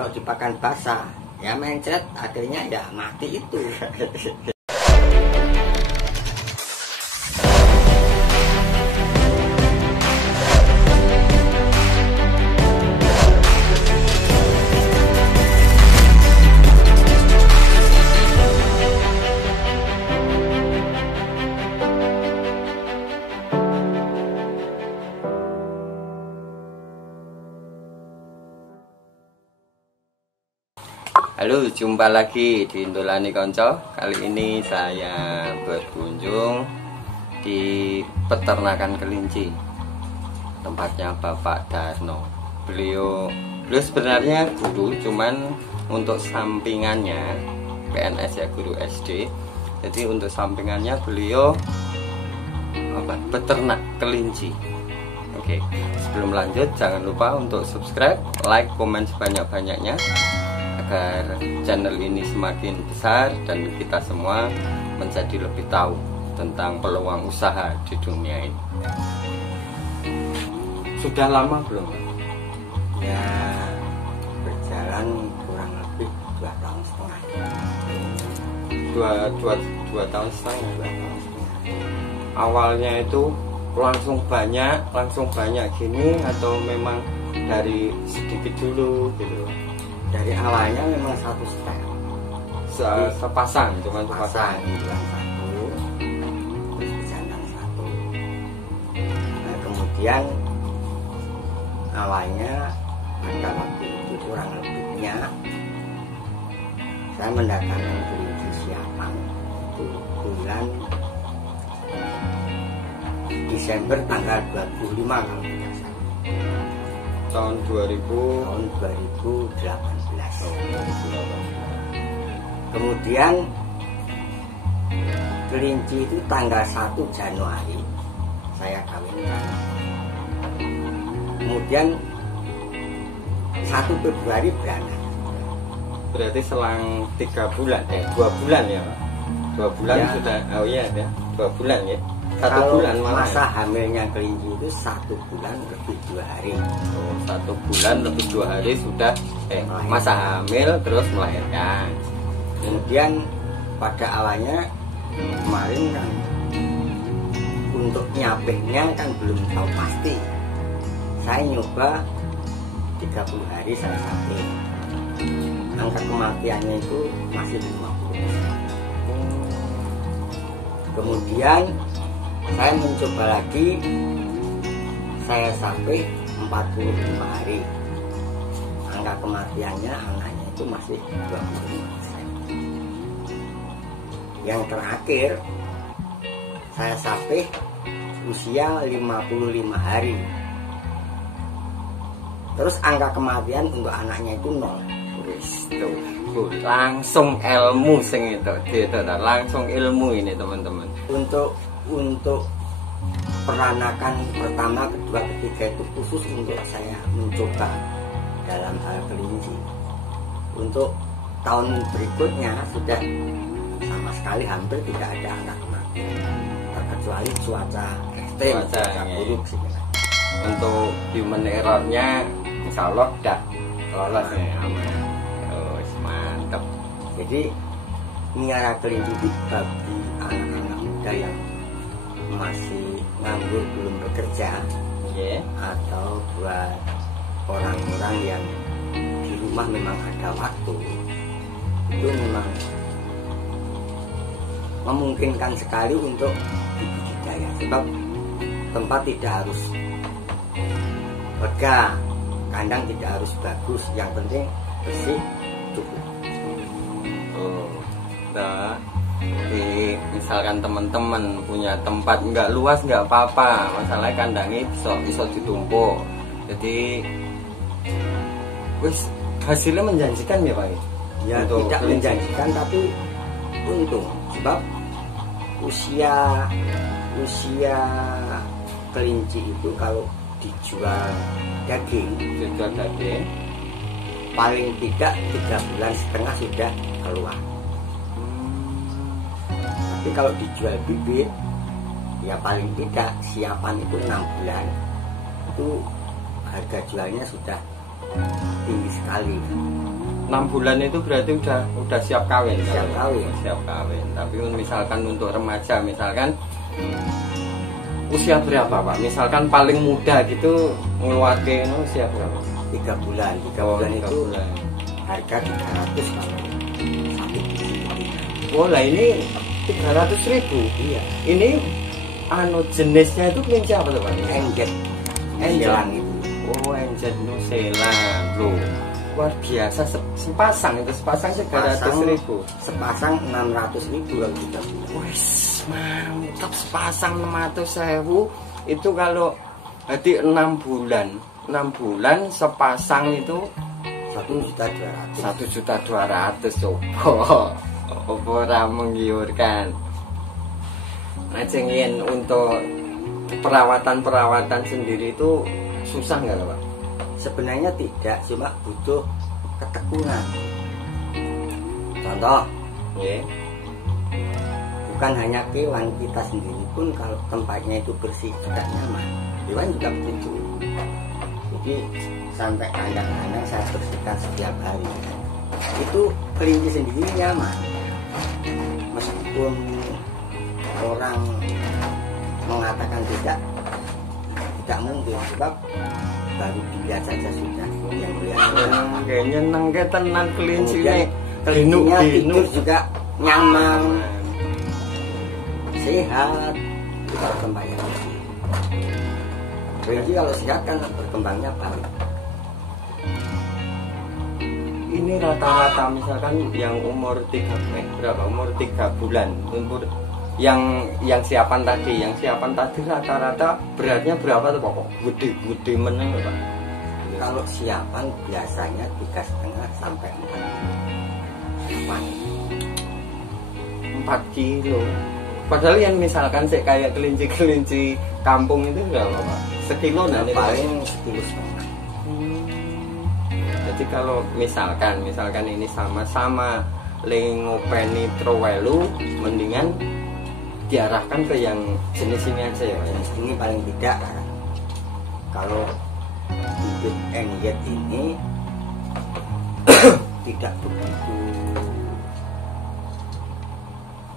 Kalau dipakan basah ya mencret, akhirnya ya mati itu. Halo, jumpa lagi di Indolani Konco. Kali ini saya berkunjung di peternakan kelinci, tempatnya Bapak Darno. Beliau sebenarnya guru, cuman untuk sampingannya PNS ya, guru SD. Jadi untuk sampingannya beliau peternak kelinci. Oke, sebelum lanjut jangan lupa untuk subscribe, like, komen sebanyak-banyaknya agar channel ini semakin besar dan kita semua menjadi lebih tahu tentang peluang usaha di dunia ini. Sudah lama belum? Ya berjalan kurang lebih 2 tahun setengah. Dua tahun setengah. Awalnya itu langsung banyak gini atau memang dari sedikit dulu gitu? Dari awalnya memang satu setel, sepasang, cuma sepasang, bulan satu, terus jantan satu. Nah, kemudian awalnya pada waktu itu kurang lebihnya saya mendatangkan kelinci siapan itu bulan Desember tanggal 25 kalau tidak salah. Tahun 2018. Kemudian kelinci itu tanggal 1 Januari saya kawinkan. Kemudian 1 Februari beranak. Berarti selang 3 bulan, 2 bulan ya Pak? 2 bulan ya. Sudah, oh iya ya, 2 bulan ya. 1 Kalau bulan malah. masa hamilnya kelinci itu 1 bulan lebih 2 hari. Oh, 1 bulan lebih 2 hari sudah masa hamil terus melahirkan. Kemudian pada awalnya kemarin kan untuk nyapeknya kan belum tahu pasti. Saya nyoba 30 hari saya sapek. Angka kematiannya itu masih 50%. Kemudian saya mencoba lagi, saya sampai 45 hari. Angka kematiannya anaknya itu masih 25%. Yang terakhir saya sampai usia 55 hari. Terus angka kematian untuk anaknya itu 0. Langsung ilmu sing itu, langsung ilmu ini teman-teman. Untuk peranakan pertama, kedua, ketiga itu khusus untuk saya mencoba dalam hal kelinci. Untuk tahun berikutnya sudah sama sekali hampir tidak ada anak kematian, terkecuali cuaca ekstrem, cuaca buruk sih. Untuk human errornya insya Allah udah lolos ya, aman. Oh, mantap. Jadi miara kelinci itu bagi anak-anak muda yang masih nganggur belum bekerja, atau buat orang-orang yang di rumah memang ada waktu, itu memang memungkinkan sekali untuk dibudidaya. Sebab tempat tidak harus lega, kandang tidak harus bagus, yang penting bersih cukup. Nah, misalkan teman-teman punya tempat nggak luas nggak apa-apa, masalahnya kandangnya bisa ditumpuk. Jadi hasilnya menjanjikan ya Pak? Ya tidak menjanjikan tapi untung, sebab usia kelinci itu kalau dijual daging paling tidak 3,5 bulan sudah keluar. Tapi kalau dijual bibit ya paling tidak siapan itu 6 bulan, itu harga jualnya sudah tinggi sekali. 6 bulan itu berarti udah siap kawin. Siap kawin. Siap kawin. Tapi misalkan untuk remaja, misalkan usia berapa Pak? Misalkan paling muda gitu ngeluarin usia berapa? 3 bulan. 3 bulan itu harga 300 kalau satu biji. Oh lah ini 300.000. Iya. Ini jenisnya itu kelinci apa tuh Pak? Engjet. Engjet. Itu. Oh, Engjet New Zealand loh. Luar biasa, sepasang 300.000. Sepasang 600.000 kalau 3 bulan. Wes, mantap, sepasang 600.000 itu kalau berarti 6 bulan. 6 bulan sepasang itu 1.200.000 coba. Apa ora menggiurkan. Acengin untuk perawatan sendiri itu susah nggak Pak? Sebenarnya tidak, cuma butuh ketekunan. Contoh, bukan hanya kewan, kita sendiri pun kalau tempatnya itu bersih juga nyaman. Hewan juga begitu. Jadi sampai kandang-kandang saya bersihkan setiap hari. Itu kelinci sendiri nyaman. Meskipun orang mengatakan tidak mungkin, sebab baru dilihat saja sudah yang melihat. Kayaknya nyeneng ke tenan kelinci ini. Kelincinya tidur juga nyaman, sehat. Itu kalau tempatnya bersih. Kelinci kalau sehat kan berkembangnya baik. Ini rata-rata misalkan yang umur 3 bulan, umur yang siapan tadi rata-rata beratnya berapa tuh Pak? Gede meneng Pak. Kalau siapan biasanya 3,5 sampai 4 kilo. Padahal yang misalkan kayak kelinci kampung itu berapa Pak? Sekilo nanti paling 1,5 kilo. Jadi kalau misalkan ini sama-sama lengopeni trowelu, mendingan diarahkan ke yang jenis ini aja ya. Jenis ini paling tidak. Kalau bibit engget ini tidak begitu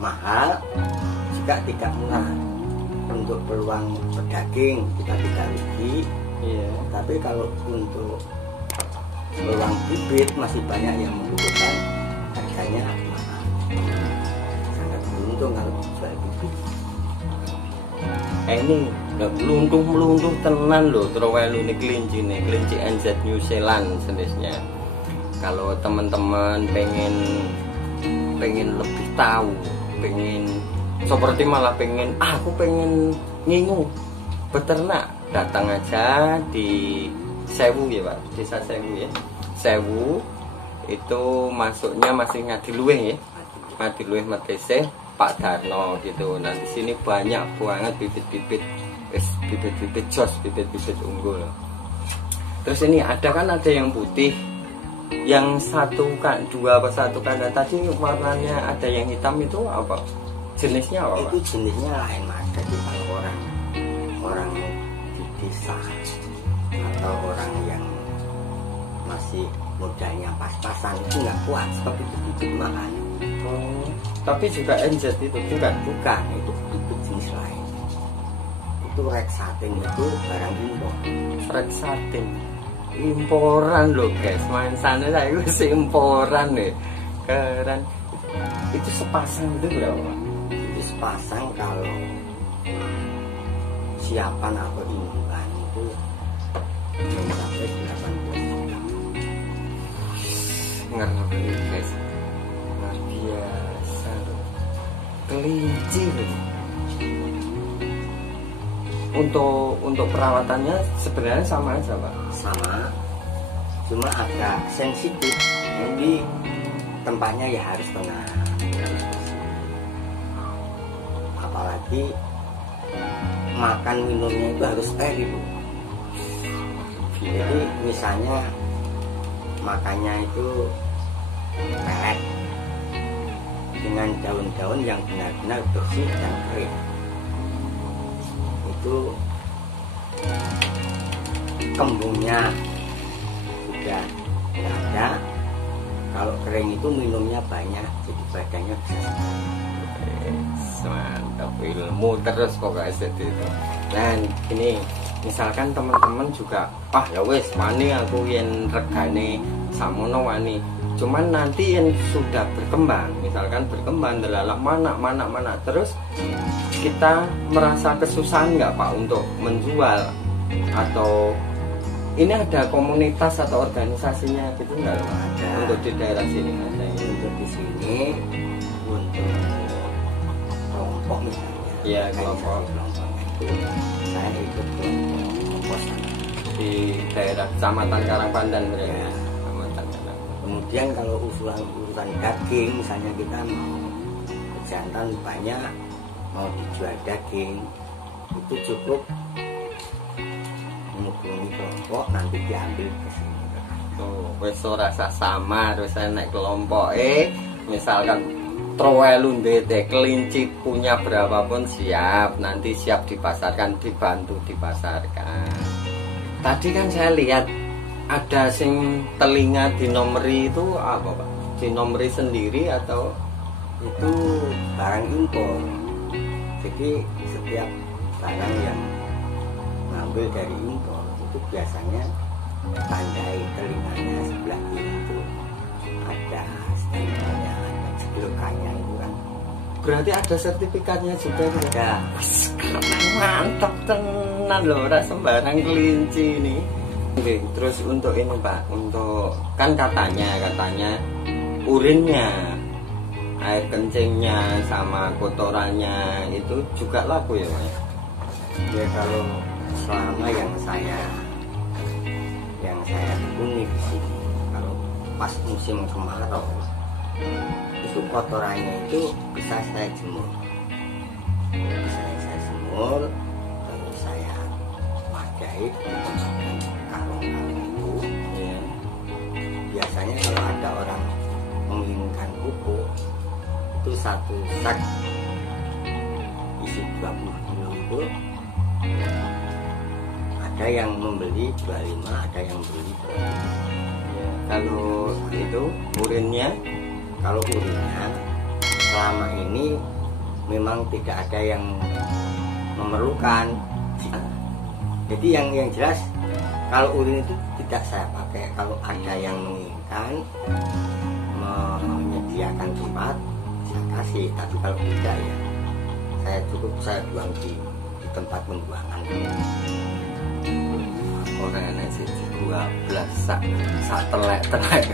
mahal, juga tidak murah. Untuk peluang pedaging kita tidak rugi. Iya. Tapi kalau untuk peluang bibit masih banyak yang membutuhkan, harganya mahal. Sangat beruntung kalau jual bibit. Ini nggak meluntuh tenan loh trowelu ini kelinci Engjet New Zealand jenisnya. Kalau teman-teman pengen lebih tahu, seperti malah aku pengen ngingu beternak, datang aja di Sewu ya Pak, desa Sewu ya. Sewu itu masuknya masih Ngadiluwih ya, Ngadiluwih Metese Pak Darno gitu. Nah di sini banyak banget bibit-bibit jos, bibit-bibit unggul. Terus ini ada yang putih, yang dua satu kandang tadi warnanya ada yang hitam, itu apa? Jenisnya apa Pak? Itu jenisnya lain Mas. Jadi kalau orang di desa atau orang yang masih modalnya pas-pasan itu nggak kuat, sebab itu bibit mahal. Tapi juga Engjet itu bukan itu bibit jenis lain. Itu Reksatin, itu barang impor. Reksatin imporan loh guys, main sana saya itu imporan deh, keren. Itu sepasang itu berapa? Itu sepasang kalau siapan atau indukan itu mencapai 18 juta. Ngeri guys, luar biasa loh, kelinci loh. Untuk perawatannya sebenarnya sama aja Pak? Sama, cuma agak sensitif. Jadi tempatnya ya harus tenang, harus bersih. Apalagi makan minumnya itu harus steril. Jadi misalnya makannya itu pelet dengan daun-daun yang benar-benar bersih dan kering. Itu kembungnya udah nggak ada. Kalau kering itu minumnya banyak, jadi badannya bisa mantap, ilmu terus pokoknya itu. Dan ini misalkan teman-teman juga, ya wes wani aku yang regane samono wani. Cuman nanti yang sudah berkembang, misalkan berkembang dalam mana terus kita merasa kesusahan nggak Pak untuk menjual, atau ini ada komunitas atau organisasinya gitu nggak ada untuk di daerah sini? Ada untuk di sini, untuk kelompok misalnya. Iya, kelompok itu saya ikut kelompok komposan di daerah Kecamatan Karangpandan berarti. Ya. Kecamatan Karangpandan. Kemudian kalau urusan daging, misalnya kita mau kejantan banyak, mau dijual daging, itu cukup menghubungi kelompok, nanti diambil ke sini. Wes rasa sama terus saya naik kelompok misalkan trowelun dede kelinci punya berapapun siap, nanti siap dipasarkan, dibantu dipasarkan. Tadi kan saya lihat ada sing telinga dinomeri itu apa Pak? Dinomeri sendiri atau Itu barang impor, jadi setiap barang yang ngambil dari impor itu biasanya tandai telinganya sebelah kiri itu ada stempelnya, ada sebelokannya itu kan. berarti ada sertifikatnya juga? Ada. Mantap tenan loh, ora sembarang kelinci ini. Oke, terus untuk ini Pak, untuk kan katanya urinnya, air kencingnya sama kotorannya itu juga laku ya Pak? Ya kalau selama yang saya tekuni di sini, kalau pas musim kemarau itu kotorannya itu bisa saya jemur, terus saya jahit dengan karung-karung itu. Iya. Biasanya kalau ada orang menginginkan pupuk itu satu sak isi 20 kilo itu ada yang membeli 25, ada yang beli 25. Ya, kalau itu urinnya selama ini memang tidak ada yang memerlukan. Jadi yang jelas kalau urin itu tidak saya pakai. Kalau ada yang menginginkan menyediakan tempat, saya kasih. Tapi kalau tidak ya saya buang di tempat pembuangan. orang enak sih 12 sak telek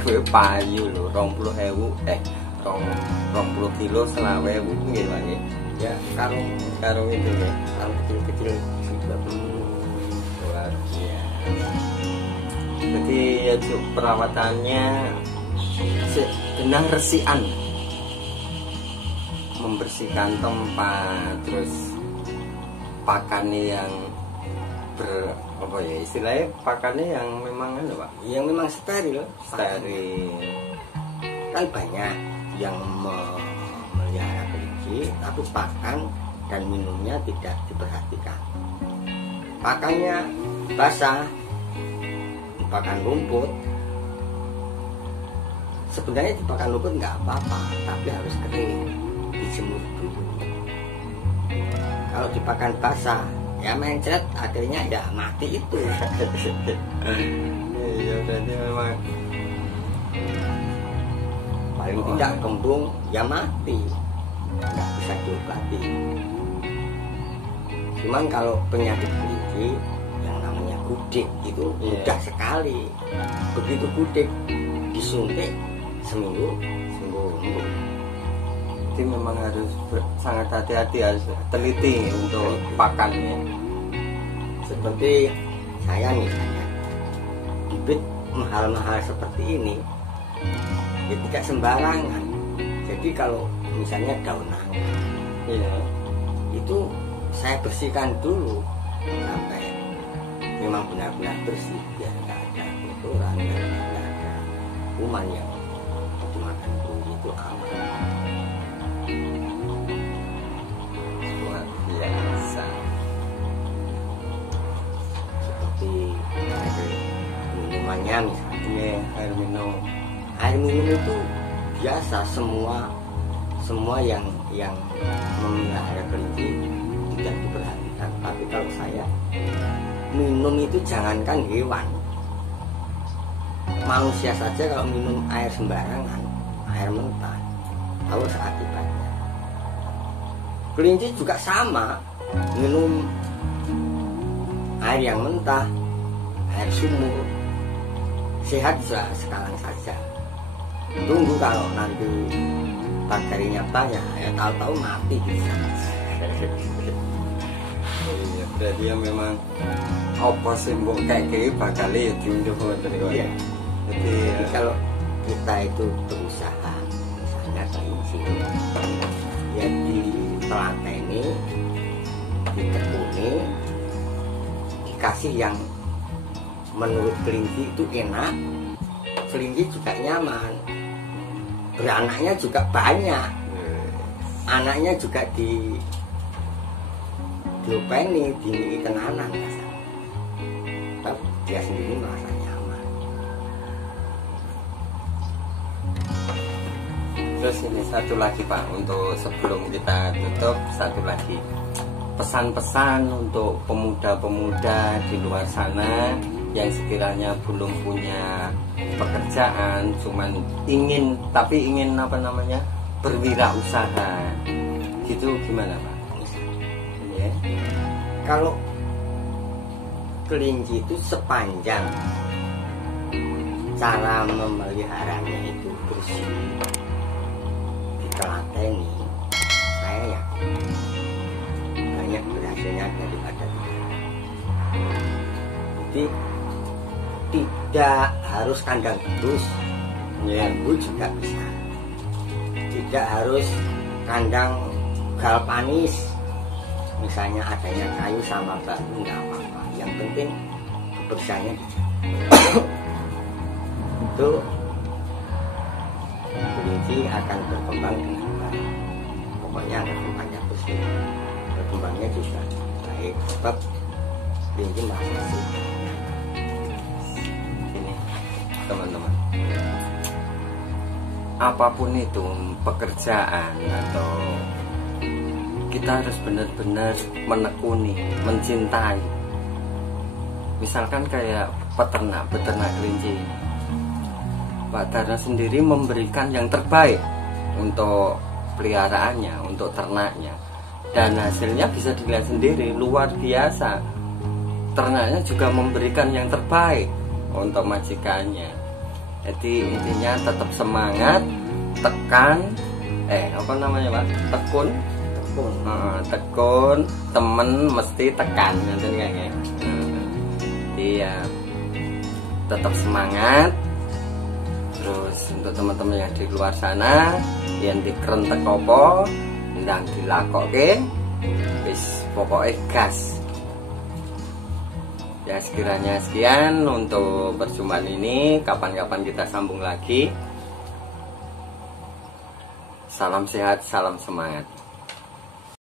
gue payu lho 20.000 20 kilo selawe nggih Pak nggih. Ya Karung itu ya. karung kecil-kecil juga Luar biasa. Jadi ya Cuk, perawatannya benang resian, membersihkan tempat, terus pakannya yang apa ya istilahnya, pakannya yang memang Pak, yang memang steril. Kan banyak yang memelihara kelinci tapi pakan dan minumnya tidak diperhatikan. Pakannya basah, pakan rumput. Sebenarnya dipakan rumput nggak apa-apa, tapi harus kering, dijemur dulu. Kalau dipakan basah, ya mencret, akhirnya ya mati itu. ya berarti memang Paling tidak kembung, ya mati, nggak bisa diobati. Cuman kalau penyakit kelinci yang namanya gudik itu mudah sekali. Begitu gudik disuntik seminggu sembuh. Jadi memang harus sangat hati-hati, harus teliti untuk pakannya. Seperti saya misalnya, bibit mahal-mahal seperti ini, ya tidak sembarangan. Jadi kalau misalnya daun nangka, itu saya bersihkan dulu sampai memang benar-benar bersih, biar nggak ada kotoran, nggak ada kuman yang dimakan kelinci itu aman. Luar biasa. Seperti minumannya misalnya Iya, air minum. Air minum itu biasa, semua yang memelihara kelinci tidak diperhatikan. Tapi kalau saya minum itu jangankan hewan, manusia saja kalau minum air sembarangan, air mentah, harus akibatnya. Kelinci juga sama, minum air yang mentah, air sumur, sehat juga sekarang saja. Tunggu kalau nanti bakterinya banyak, ya tahu-tahu mati bisa. Iya, berarti ya memang apa sih mbok kayak bakal ya diunjuk ngoten niku. Iya. Jadi Kalau kita itu berusaha, misalnya kelinci, ya ditelateni, ditekuni, dikasih yang menurut kelinci itu enak, kelinci juga nyaman, beranaknya juga banyak, anaknya juga diopeni, dimiliki tenanan, tapi dia sendiri merasa nyaman. terus ini satu lagi Pak, untuk sebelum kita tutup, satu lagi pesan-pesan untuk pemuda-pemuda di luar sana yang sekiranya belum punya pekerjaan, cuman ingin apa namanya, berwirausaha gitu, gimana Pak? Ya. Kalau kelinci itu sepanjang cara memeliharanya itu bersih, ditelateni, saya yakin banyak berhasilnya daripada tidak. Jadi tidak harus kandang terus, bambu juga bisa. Tidak harus kandang galvanis, misalnya adanya kayu sama bambu nggak apa-apa. Yang penting kebersihannya dijaga. Itu kelinci akan berkembang dengan baik. Pokoknya akan tempatnya bersih, berkembangnya juga baik, sebab kelinci merasa sehat. Ini teman-teman, apapun itu pekerjaan atau kita harus benar-benar menekuni, mencintai. Misalkan kayak peternak kelinci ini, Pak Darna sendiri memberikan yang terbaik untuk peliharaannya, untuk ternaknya, dan hasilnya bisa dilihat sendiri, luar biasa. Ternaknya juga memberikan yang terbaik untuk majikannya. Jadi intinya tetap semangat, tekan, tekun, temen mesti tekan, nanti kayak dia tetap semangat. Terus untuk teman-teman yang di luar sana yang dikerentek apa ndang dilakoke, wis pokoknya gas. Ya, sekiranya sekian untuk perjumpaan ini. Kapan-kapan kita sambung lagi. Salam sehat, salam semangat.